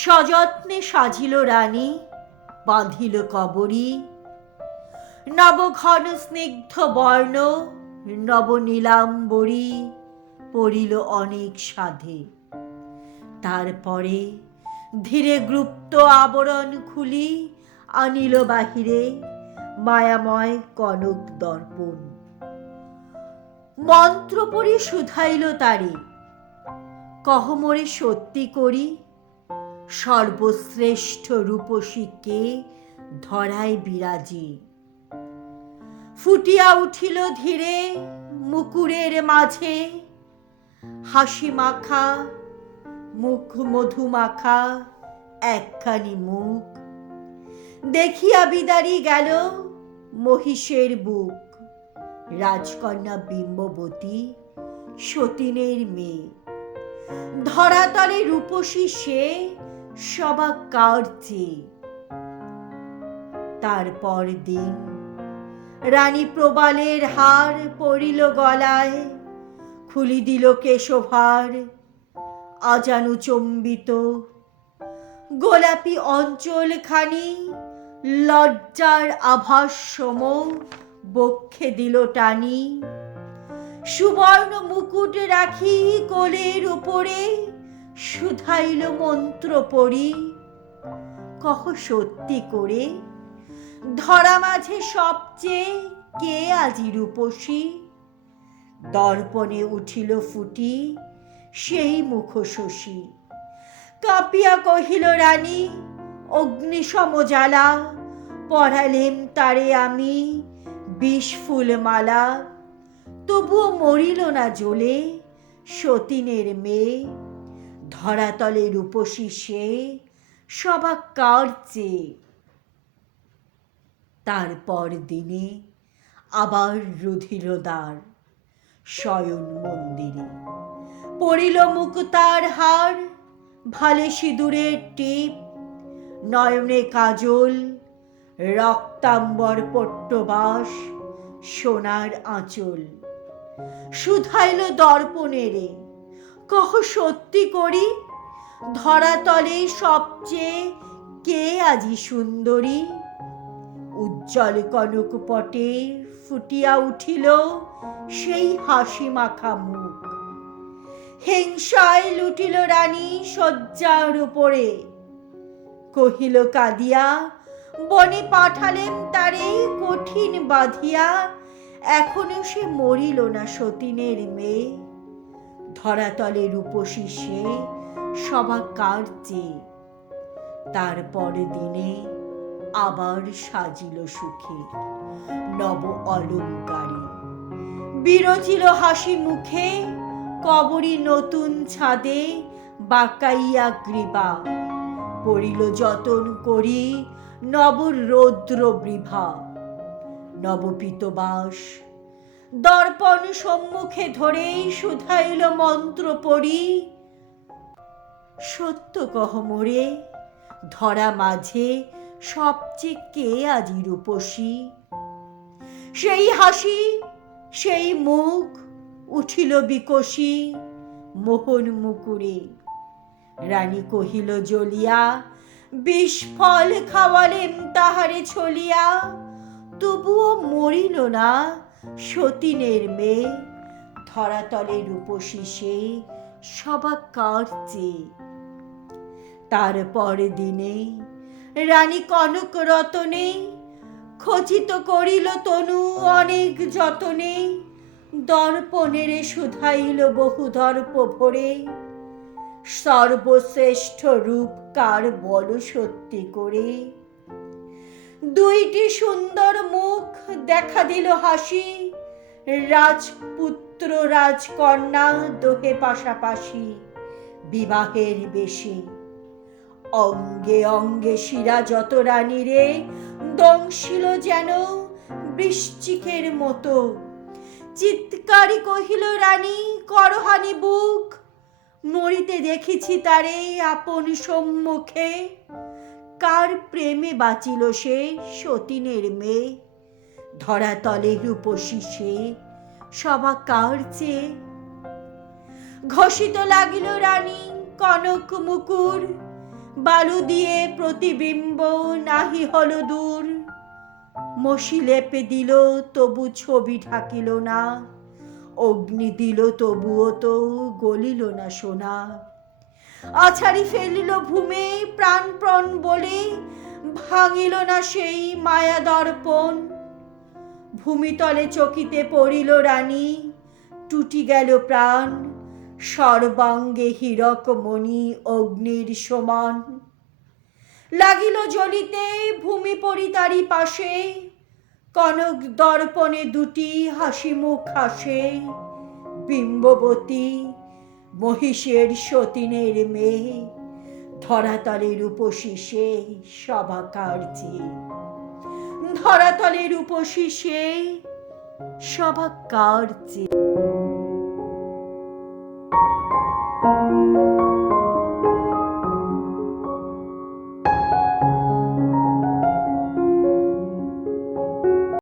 সযত্নে সাজিল রানী, বাঁধিল কবরী। নবঘন স্নিগ্ধ বর্ণ, নবনীলাম্বরী পড়িল অনেক সাধে। তারপরে ধীরে গুপ্ত আবরণ খুলি আনিল বাহিরে মায়াময় কনক দর্পণ। মন্ত্র পড়ি শুধাইল তারে, কহ মোরে সত্যি করি, সর্বশ্রেষ্ঠ রূপসী কে ধরায় বিরাজে। ফুটিয়া উঠিল ধীরে মুকুরের মাঝে, হাসি মাখা মুখ মধু মাখা একখানি মুখ। দেখিয়া বিদারি গেল মহিষের বুক, রাজকন্যা বিম্ববতী সতীনের মেয়ে। ধরাতলে রূপসী সে সবা কার্যে। তারপর দিন রানী প্রবালের হার পরিল গলায়, খুলি দিল কেশভার আজানু চম্বিত। গোলাপি অঞ্চল খানি লজ্জার আভাস সম বক্ষে দিল টানি। সুবর্ণ মুকুট রাখি কোলের উপরে, শুধাইল মন্ত্র পড়ি, কহ সত্যি করে, ধরা মাঝে সবচেয়ে কে আজি রূপসী। দর্পণে উঠিল ফুটি সেই মুখ শশী। কাঁপিয়া কহিল রানী, অগ্নি সম জ্বালা, পরালেম তারে আমি বিষ ফুল মালা। তবুও মরিল না জ্বলে সতীনের মেয়ে। ধরাতলে রূপসী সে সবা কার্যে। তারপর দিনে আবার রুধিল দ্বার শয়ন মন্দিরে। পড়িল মুক্তার হার, ভালে সিঁদুরের টিপ, নয়নে কাজল, রক্তাম্বর পট্টবাস, সোনার আঁচল। শুধাইল দর্পণেরে, কহ সত্যি করি, ধরাতলে সবচেয়ে কে আজি সুন্দরী। উজ্জ্বল কনক পটে ফুটিয়া উঠিল সেই হাসি মাখা মুখ। হিংসায় লুটিল রানী শয্যার উপরে, কহিল কাঁদিয়া, বনে পাঠালেম তারে কঠিন বাঁধিয়া। এখনো সে মরিল না সতীনের মেয়ে। ধরাতলে রূপসী সে সবা কার্যে। তারপর দিনে আবার সাজিল সুখে নব অলঙ্কারে। বিরচিল হাসি মুখে কবরী নতুন ছাদে বাঁকাইয়া গ্রীবা। পড়িল যতন করি নব রৌদ্র বৃভা। নবপীতবাস দর্পণ সম্মুখে ধরেই শুধাইল মন্ত্র পড়ি, সত্য কহ মোরে, ধরা মাঝে সবচেয়ে কে আজি রূপসী। সেই হাসি সেই মুখ উঠিল বিকশী মোহন মুকুরে। রানী কহিল জ্বলিয়া, বিষ ফল খাওয়ালেম তাহারে ছলিয়া। তবুও মরিল না সতীনের মেয়ে। ধরাতলে রূপসী সে সবা কার্যে। তারপর দিনে রানী কনক রতনে খচিত করিল তনু অনেক যতনে। দর্পণেরে শুধাইল বহু দর্প ভরে, সর্বশ্রেষ্ঠ রূপ কার বল সত্যি করে। দুইটি সুন্দর মুখ দেখা দিল হাসি, রাজপুত্র রাজকন্যা দোহে পাশাপাশি বিবাহের বেশে। অঙ্গে অঙ্গে শিরা যত রানীরে দংশিল যেন বৃশ্চিকের মতো। চিৎকারে কহিল রানী, করহানি বুক, মরিতে দেখেছি তারে আপন সম্মুখে। কার প্রেমে বাঁচিল সে সতীনের মেয়ে। ধরাতলে রূপসী সে সবা কার্যে। ঘষিত লাগিল রানী কনক মুকুর, বালু দিয়ে প্রতিবিম্ব নাহি হল দূর, মসি লেপে দিল তবু ছবি ঢাকিল না, অগ্নি দিল তবুও তো গলিল না সোনা। আছাড়ি ফেলিল ভূমে প্রাণপণ বলে, ভাঙিল না সেই মায়া দর্পণ। ভূমিতলে চকিতে পড়িল রানী, টুটি গেল প্রাণ, সর্বাঙ্গে হীরক মণি অগ্নির সমান। লাগিল জ্বলিতে ভূমি পড়ি তারি পাশে, কনক দর্পণে দুটি হাসি মুখ হাসে। বিম্ববতী মহিষের সতীনের মেয়ে, ধরাতলে রূপসী সে সভা কার্যে, ধরাতলে রূপসী সে সভা কার্যে।